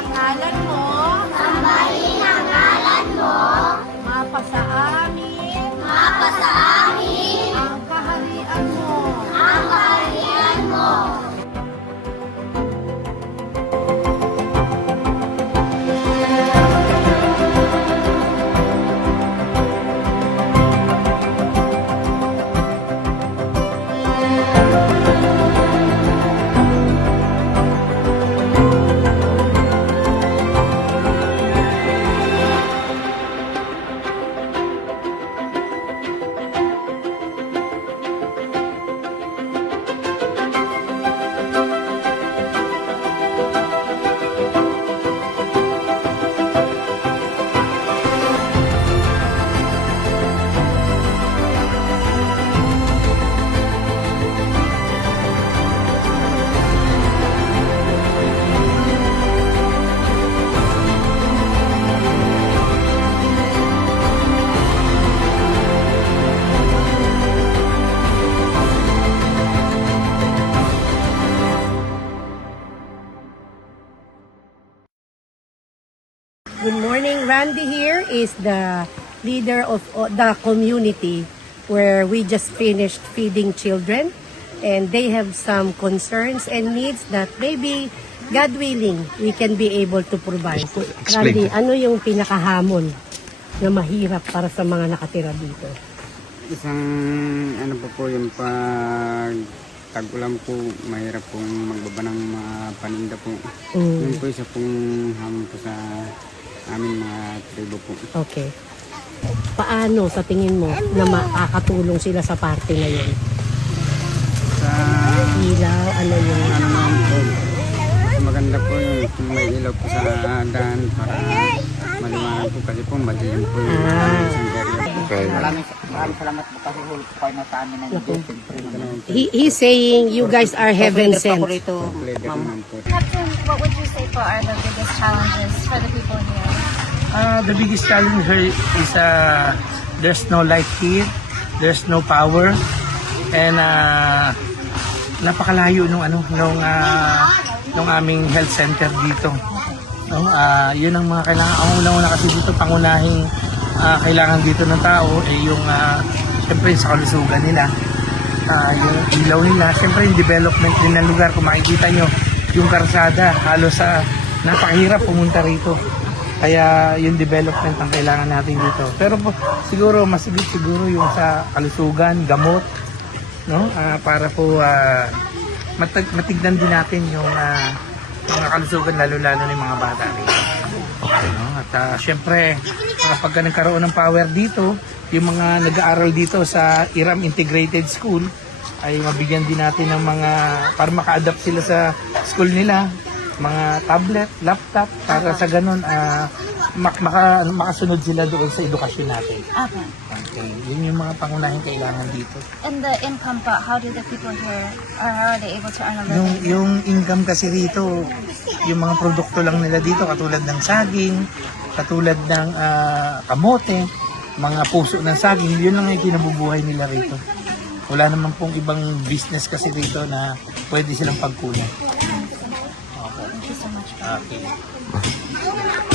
ang ngalan mo. Sambahin ang ngalan mo. Mapasa amin. Mapasa amin Ang kaharian mo. ang kaharian mo. Good morning. Randy here is the leader of the community where we just finished feeding children and they have some concerns and needs that maybe, God willing, we can be able to provide. Randy, ano yung pinakahamon na mahirap para sa mga nakatira dito? Isang ano po yung pag tag-ulam po, mahirap pong magbaba ng mga paninda po. Yun po isa pong hamon po sa amin mga tribo po. Okay. Paano sa tingin mo na makakatulong sila sa party na yun? Sa Ilaw, ano yung... ano naman po, maganda po yung kung may ilaw po sa daan para maliwanag po kasi po madilim po yung isang area. Maraming salamat po kasi hulog po kayo na sa amin ng Diyos. He's saying you guys are heaven sent. Paborito, Pleasure ma'am. naman po. Captain, what would you say po are the biggest challenges for the people here? The biggest challenge here is there's no light here, there's no power, and napakalayo nung aming health center dito. No, yun ang mga kailangan. Ang unang-una kasi dito pangunahing kailangan dito ng tao ay yung siyempre sa kalusugan nila, yung ilaw nila, siyempre yung development din ng lugar. Kung makikita nyo yung karsada, halos napakahirap pumunta rito. Kaya yung development ang kailangan natin dito. Pero po, siguro masigit siguro yung sa kalusugan, gamot, no? Para po matignan din natin yung mga kalusugan lalo-lalo ng mga bata rito. No? At syempre, kapag nagkaroon ng power dito, yung mga nag-aaral dito sa Iram Integrated School ay mabigyan din natin ng mga para maka-adapt sila sa school nila, mga tablet, laptop, para sa ganun makasunod sila doon sa edukasyon natin. Okay. Okay, yun yung mga pangunahing kailangan dito. And the income po, how do the people here, or how are they able to earn a living? Yung income kasi rito, yung mga produkto lang nila dito, katulad ng saging, katulad ng kamote, mga puso ng saging, yun lang yung kinabubuhay nila rito. Wala naman pong ibang business kasi rito na pwede silang pagkunan. Thank you so much. Okay.